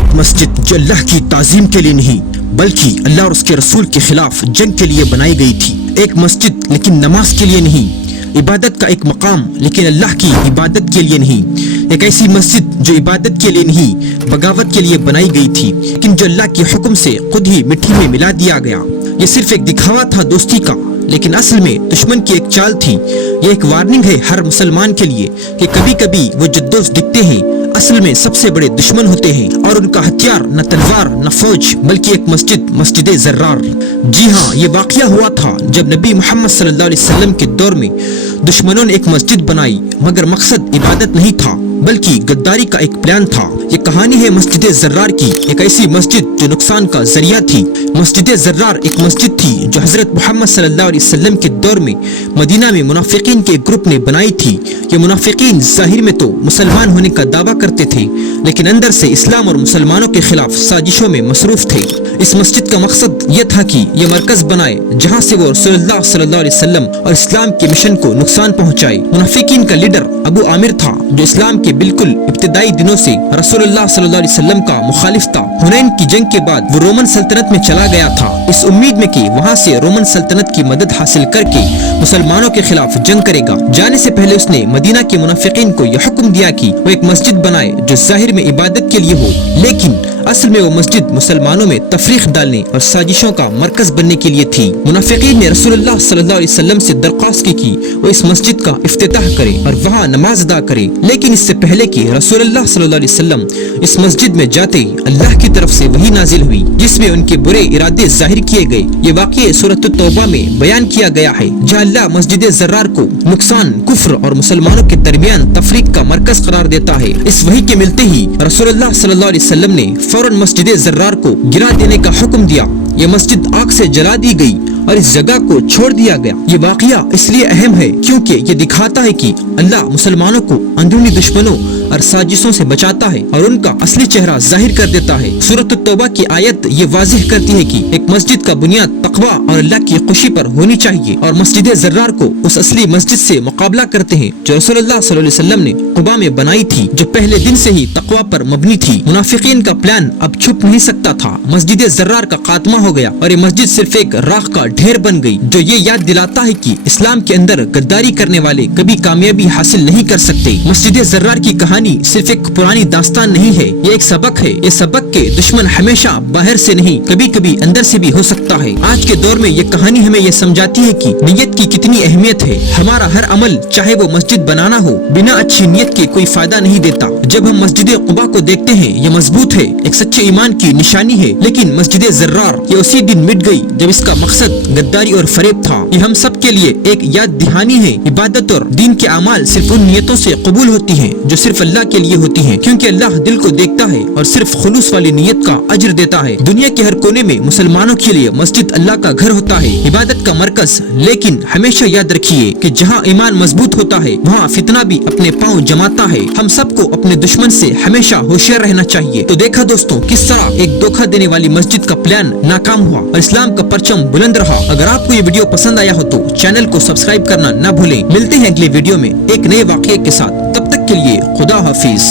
ایک مسجد جو اللہ کی تعظیم کے لیے نہیں بلکہ اللہ اور اس کے رسول کے خلاف جنگ کے لیے بنائی گئی تھی. ایک مسجد لیکن نماز کے لیے نہیں, عبادت کا ایک مقام لیکن اللہ کی عبادت کے لیے نہیں. ایک ایسی مسجد جو عبادت کے لیے نہیں بغاوت کے لیے بنائی گئی تھی لیکن جو اللہ کے حکم سے خود ہی مٹی میں ملا دیا گیا. یہ صرف ایک دکھاوا تھا دوستی کا, لیکن اصل میں دشمن کی ایک چال تھی. یہ ایک وارننگ ہے ہر مسلمان کے لیے کہ کبھی کبھی وہ جو دوست دکھتے ہیں اصل میں سب سے بڑے دشمن ہوتے ہیں, اور ان کا ہتھیار نہ تلوار نہ فوج بلکہ ایک مسجد زرار. جی ہاں, یہ واقعہ ہوا تھا جب نبی محمد صلی اللہ علیہ وسلم کے دور میں دشمنوں نے ایک مسجد بنائی, مگر مقصد عبادت نہیں تھا بلکہ غداری کا ایک پلان تھا. یہ کہانی ہے مسجد زرار کی, ایک ایسی مسجد جو نقصان کا ذریعہ تھی. مسجد زرار ایک مسجد تھی جو حضرت محمد صلی اللہ علیہ وسلم کے دور میں مدینہ میں منافقین کے گروپ نے بنائی تھی. یہ منافقین ظاہر میں تو مسلمان ہونے کا دعویٰ کرتے تھے لیکن اندر سے اسلام اور مسلمانوں کے خلاف سازشوں میں مصروف تھے. اس مسجد کا مقصد یہ تھا کہ یہ مرکز بنائے جہاں سے وہ رسول اللہ صلی اللہ علیہ وسلم اور اسلام کے مشن کو نقصان پہنچائے. منافقین کا لیڈر ابو عامر تھا جو اسلام کے بالکل ابتدائی دنوں سے رسول اللہ صلی اللہ علیہ وسلم کا مخالف تھا. حنین کی جنگ کے بعد وہ رومن سلطنت میں چلا گیا تھا اس امید میں کہ وہاں سے رومن سلطنت کی مدد حاصل کر کے مسلمانوں کے خلاف جنگ کرے گا. جانے سے پہلے اس نے مدینہ کے منافقین کو یہ حکم دیا کہ وہ ایک مسجد بنائے جو ظاہر میں عبادت کے لیے ہو لیکن اصل میں وہ مسجد مسلمانوں میں تفریق ڈالنے اور سازشوں کا مرکز بننے کے لیے تھی. منافقین نے رسول اللہ صلی اللہ علیہ وسلم سے درخواست کی کہ وہ اس مسجد کا افتتاح کرے اور وہاں نماز ادا کرے, لیکن اس سے پہلے کہ رسول اللہ صلی اللہ علیہ وسلم اس مسجد میں جاتے اللہ کی طرف سے وحی نازل ہوئی جس میں ان کے برے ارادے ظاہر کیے گئے. یہ واقعہ سورۃ التوبہ میں بیان کیا گیا ہے جہاں اللہ مسجد زرار کو نقصان, کفر اور مسلمانوں کے درمیان تفریق کا مرکز قرار دیتا ہے. اس وحی کے ملتے ہی رسول اللہ صلی اللہ علیہ وسلم نے فوراً مسجد زرار کو گرا دینے کا حکم دیا. یہ مسجد آگ سے جلا دی گئی اور اس جگہ کو چھوڑ دیا گیا. یہ واقعہ اس لیے اہم ہے کیونکہ یہ دکھاتا ہے کہ اللہ مسلمانوں کو اندرونی دشمنوں اور سازشوں سے بچاتا ہے اور ان کا اصلی چہرہ ظاہر کر دیتا ہے. سورۃ التوبہ کی آیت یہ واضح کرتی ہے کہ ایک مسجد کا بنیاد تقوی اور اللہ کی خوشی پر ہونی چاہیے, اور مسجد زرار کو اس اصلی مسجد سے مقابلہ کرتے ہیں جو رسول اللہ صلی اللہ علیہ وسلم نے قباء میں بنائی تھی جو پہلے دن سے ہی تقوی پر مبنی تھی. منافقین کا پلان اب چھپ نہیں سکتا تھا. مسجد زرار کا خاتمہ ہو گیا اور یہ مسجد صرف ایک راکھ کا ڈھیر بن گئی جو یہ یاد دلاتا ہے کہ اسلام کے اندر غداری کرنے والے کبھی کامیابی حاصل نہیں کر سکتے. مسجد زرار کی کہانی صرف ایک پرانی داستان نہیں ہے, یہ ایک سبق ہے. یہ سبق کے دشمن ہمیشہ باہر سے نہیں کبھی کبھی اندر سے بھی ہو سکتا ہے. آج کے دور میں یہ کہانی ہمیں یہ سمجھاتی ہے کہ نیت کی کتنی اہمیت ہے. ہمارا ہر عمل چاہے وہ مسجد بنانا ہو بنا اچھی نیت کے کوئی فائدہ نہیں دیتا. جب ہم مسجد قباء کو دیکھتے ہیں یہ مضبوط ہے, ایک سچے ایمان کی نشانی ہے, لیکن مسجد زرار یہ اسی دن مٹ گئی جب اس کا مقصد غداری اور فریب تھا. یہ ہم سب کے لیے ایک یاد دہانی ہے. عبادت اور دین کے اعمال صرف ان نیتوں سے قبول ہوتی ہیں جو صرف اللہ کے لیے ہوتی ہیں کیونکہ اللہ دل کو دیکھتا ہے اور صرف خلوص والی نیت کا اجر دیتا ہے. دنیا کے ہر کونے میں مسلمانوں کے لیے مسجد اللہ کا گھر ہوتا ہے, عبادت کا مرکز, لیکن ہمیشہ یاد رکھیے کہ جہاں ایمان مضبوط ہوتا ہے وہاں فتنہ بھی اپنے پاؤں جماتا ہے. ہم سب کو اپنے دشمن سے ہمیشہ ہوشیار رہنا چاہیے. تو دیکھا دوستوں کس طرح ایک دھوکہ دینے والی مسجد کا پلان ناکام ہوا اور اسلام کا پرچم بلند رہا. اگر آپ کو یہ ویڈیو پسند آیا ہو تو چینل کو سبسکرائب کرنا نہ بھولیں. ملتے ہیں اگلے ویڈیو میں ایک نئے واقعے کے ساتھ, تب تک کے لیے خدا حافظ.